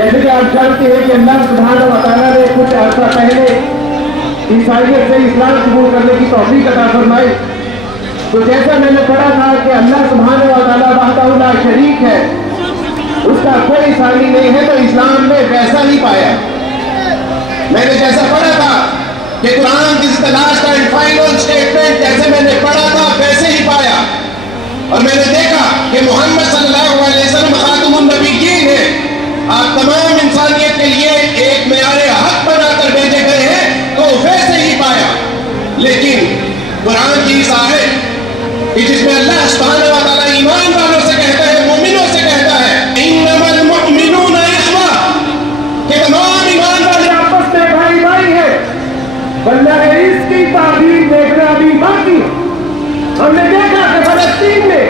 جیسے کہ آپ جانتے ہیں کہ اللہ سبحانہ و تعالیٰ نے کچھ عرصہ پہلے عیسائیت سے اسلام قبول کرنے کی توفیق عطا فرمائی، تو جیسا میں نے پڑھا تھا کہ اللہ سبحانہ و تعالیٰ وحدہ لا شریک ہے، اس کا کوئی ثانی نہیں ہے، تو اسلام میں ویسا ہی پایا۔ میں نے جیسا پڑھا تھا کہ Quran this is the last and final statement, جیسے میں نے پڑھا تھا ویسے ہی پایا، اور میں نے دیکھا کہ محمد صلی اللہ علیہ وسلم خاتم النبیین ہے، آپ تمام انسانیت کے لیے ایک معیار حق بنا کر بھیجے گئے ہیں، تو ویسے ہی پایا۔ لیکن قرآن کی اس آیت کہ جس میں اللہ سبحانہ و تعالیٰ ایمان والوں سے کہتا ہے، مومنوں سے کہتا ہے، انما المؤمنون اخوہ، کہ تمام ایمان والے آپس میں بھائی بھائی ہیں، ورنہ اس کی تعبیر دیکھنا بھی باقی ہے۔ ہم نے دیکھا کہ فلسطین میں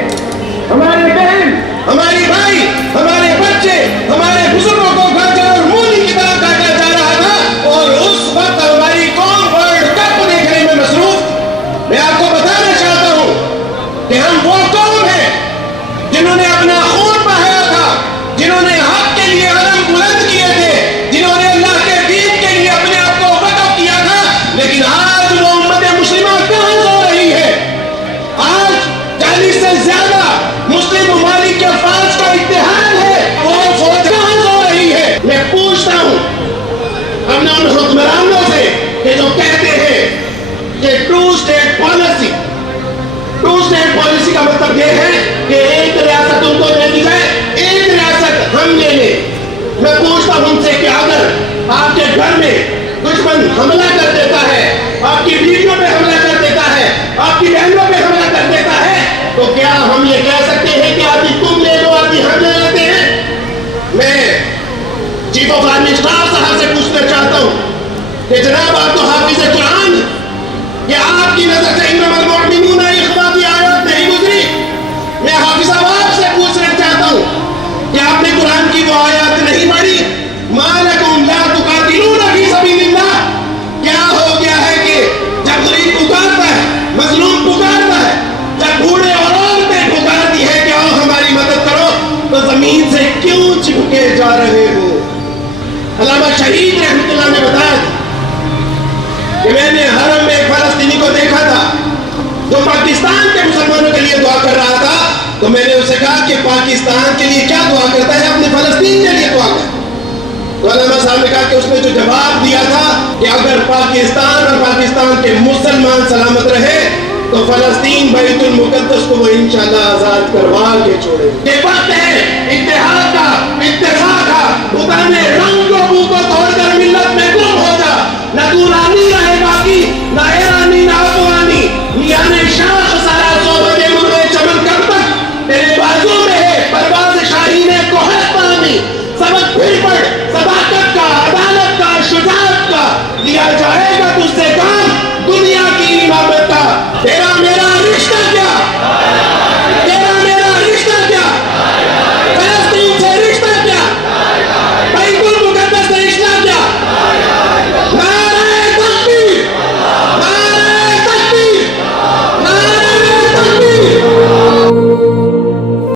ہمارے بہن، ہماری بھائی، ہمارے بچے، ہمارے بزرگوں کو گاجر اور مولی کی طرح کاٹا جا رہا تھا، اور اس وقت ہماری قوم ورلڈ کپ دیکھنے میں مصروف۔ میں آپ کو بتانا چاہتا ہوں کہ ہم وہ قوم ہیں جنہوں نے اپنا خون بہایا تھا، جنہوں نے حق کے لیے علم بلند کیے تھے، جنہوں نے اللہ کے دین کے لیے اپنے آپ کو وقف کیا تھا، لیکن آج وہ امت مسلمہ کہاں سو رہی ہے؟ آج 40 سے زیادہ مسلم ممالک کے افواج کا اتحاد ہے، وہ فوج کہاں سو رہی ہے؟ میں پوچھتا ہوں اپنے ان حکمرانوں سے کہ جو کہتے ہیں کہ ٹو اسٹیٹ پالیسی کا مطلب یہ ہے کہ ایک ریاست ان کو دے دی جائے، ایک ریاست ہم لے لیں۔ میں پوچھتا ہوں ان سے کہ اگر آپ کے گھر میں دشمن حملہ کر دیتا ہے، آپ کی بیویوں پہ حملہ کر دیتا ہے، آپ کی بہنوں پہ حملہ کر دیتا ہے، تو کیا ہم یہ کہہ سکتے ہیں کہ آدھی تم لے لو آدھی ہم لے لیتے ہیں؟ میں چیف آف آرمی اسٹاف صاحب سے پوچھنا چاہتا ہوں کہ جناب آپ تو حافظ قرآن، کہ آپ کی نظر سے انما المؤمنون اخوہ کی آیات نہیں گزری؟ میں حافظ صاحب سے پوچھنا چاہتا ہوں کہ آپ نے قرآن کی وہ آیات نہیں پڑھی؟ ما لکم لا تقاتلون فی سبیل اللہ؟ کیا ہو گیا ہے کہ جب غریب پکارتا ہے، مظلوم پکارتا ہے، جب بوڑھے اور عورتیں پکارتی ہے کہ آؤ ہماری مدد کرو، تو زمین سے کیوں چپکے جا رہے ہو؟ علامہ شہید رحمۃ اللہ نے بتایا کہ میں نے حرم میں ایک فلسطینی کو دیکھا تھا جو پاکستان کے مسلمانوں کے لیے دعا کر رہا تھا، تو میں نے اسے کہا کہ پاکستان کے لیے کیا دعا کرتا ہے؟ اپنے فلسطین کے لیے دعا کرتا ہے۔ تو علامہ صاحب نے کہا کہ اس نے جو جواب دیا تھا کہ اگر پاکستان اور پاکستان کے مسلمان سلامت رہے تو فلسطین بیت المقدس کو وہ انشاءاللہ آزاد کروا کے چھوڑے۔ یہ وقت ہے اتحاد کا، اتفاق